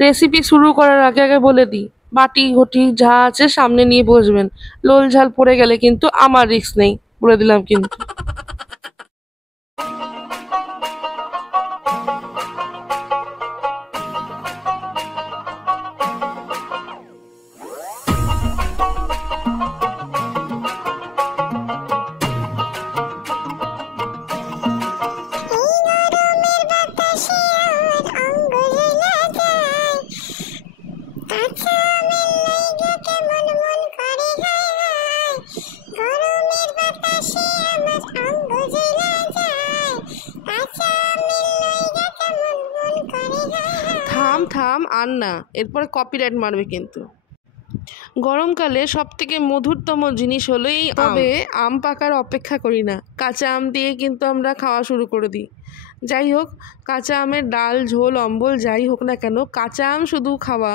Recipe শুরু করার আগে আগে বলে দিই, বাটি ঘটি যা আছে সামনে নিয়ে বসবেন। লোল ঝাল পড়ে গেলে কিন্তু আমার রিস্ক নেই, বলে দিলাম কিন্তু। থাম থাম আর না, এরপরে কপিরাইট মারবে কিন্তু। গরমকালে সব থেকে মধুরতম জিনিস হলো এই আম। তবে আম পাকার অপেক্ষা করি না, কাঁচা আম দিয়ে কিন্তু আমরা খাওয়া শুরু করে দিই। যাই হোক, কাঁচা আমের ডাল ঝোল অম্বল যাই হোক না কেন, কাঁচা আম শুধু খাওয়া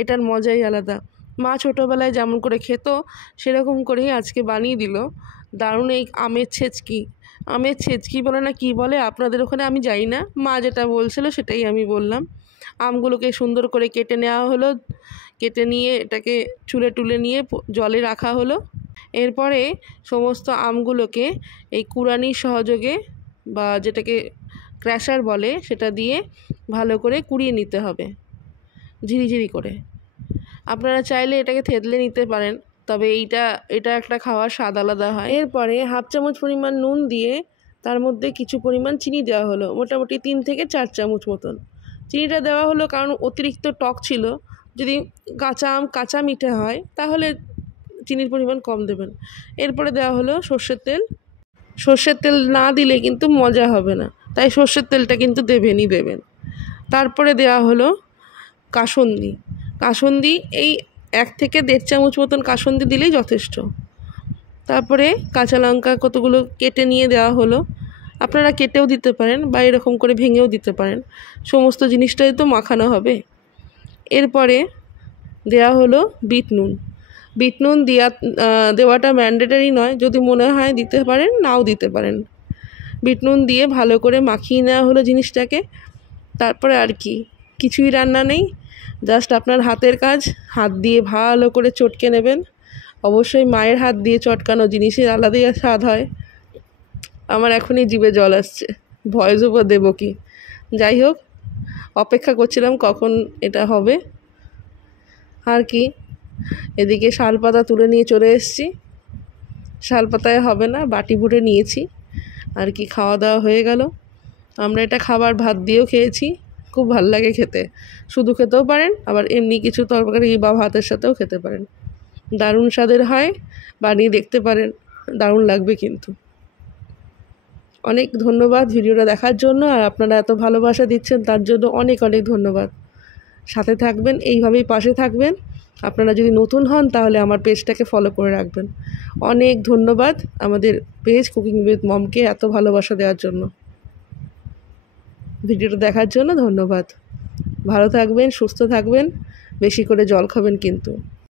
এটার মজাই আলাদা। মা ছোটোবেলায় যেমন করে খেত সেরকম করেই আজকে বানিয়ে দিল দারুণ এই আমের ছেচকি। আমের ছেচকি বলে না কি বলে আপনাদের ওখানে আমি জানি না, মা যেটা বলছিল সেটাই আমি বললাম। আমগুলোকে সুন্দর করে কেটে নেওয়া হলো, কেটে নিয়ে এটাকে ছুলে টুলে নিয়ে জলে রাখা হলো। এরপরে সমস্ত আমগুলোকে এই কুড়ানির সহযোগে বা যেটাকে ক্র্যাশার বলে সেটা দিয়ে ভালো করে কুড়িয়ে নিতে হবে ঝিরিঝিরি করে। আপনারা চাইলে এটাকে থেতলে নিতে পারেন, তবে এটা একটা খাওয়ার স্বাদ আলাদা হয়। এরপরে হাফ চামচ পরিমাণ নুন দিয়ে তার মধ্যে কিছু পরিমাণ চিনি দেওয়া হলো, মোটামুটি 3 থেকে 4 চামচ মতন। চিনিটা দেওয়া হলো কারণ অতিরিক্ত টক ছিল, যদি কাঁচা আম কাঁচা মিঠে হয় তাহলে চিনির পরিমাণ কম দেবেন। এরপরে দেওয়া হলো সর্ষের তেল। সর্ষের তেল না দিলে কিন্তু মজা হবে না, তাই সর্ষের তেলটা কিন্তু দেবেনই দেবেন। তারপরে দেওয়া হলো কাসুন্দি। কাসুন্দি এই 1 থেকে 1.5 চামচ মতন কাসুন্দি দিলেই যথেষ্ট। তারপরে কাঁচা লঙ্কা কতগুলো কেটে নিয়ে দেওয়া হলো, আপনারা কেটেও দিতে পারেন বা এরকম করে ভেঙেও দিতে পারেন, সমস্ত জিনিসটাই তো মাখানো হবে। এরপরে দেওয়া হলো বিট নুন। বিট নুন দেওয়াটা ম্যান্ডেটারি নয়, যদি মনে হয় দিতে পারেন, নাও দিতে পারেন। বিট নুন দিয়ে ভালো করে মাখিয়ে নেওয়া হলো জিনিসটাকে। তারপরে আর কি, কিছুই রান্না নেই, জাস্ট আপনার হাতের কাজ, হাত দিয়ে ভালো করে চটকে নেবেন। অবশ্যই মায়ের হাত দিয়ে চটকানো জিনিসের আলাদাই স্বাদ হয়। আমার এখনই জিভে জল আসছে, ভয়েস ওভার দেবো কি। যাই হোক, অপেক্ষা করছিলাম কখন এটা হবে। আর কি, এদিকে শালপাতা তুলে নিয়ে চলে এসেছি। শালপাতায় হবে না, বাটি ভরে নিয়েছি। আর কি, খাওয়া দাওয়া হয়ে গেল। আমরা এটা খাবার ভাত দিয়েও খেয়েছি, খুব ভালো লাগে খেতে। শুধু খেতেও পারেন, আবার এমনি কিছু তরকারি বা ভাতের সাথেও খেতে পারেন, দারুণ স্বাদের হয়। বানিয়ে দেখতে পারেন, দারুণ লাগবে কিন্তু। অনেক ধন্যবাদ ভিডিওটা দেখার জন্য, আর আপনারা এত ভালোবাসা দিচ্ছেন তার জন্য অনেক অনেক ধন্যবাদ। সাথে থাকবেন, এইভাবেই পাশে থাকবেন। আপনারা যদি নতুন হন তাহলে আমার পেজটাকে ফলো করে রাখবেন। অনেক ধন্যবাদ আমাদের পেজ কুকিং উইথ মমকে এত ভালোবাসা দেওয়ার জন্য। ভিডিওটা দেখার জন্য ধন্যবাদ। ভালো থাকবেন, সুস্থ থাকবেন, বেশি করে জল খাবেন কিন্তু।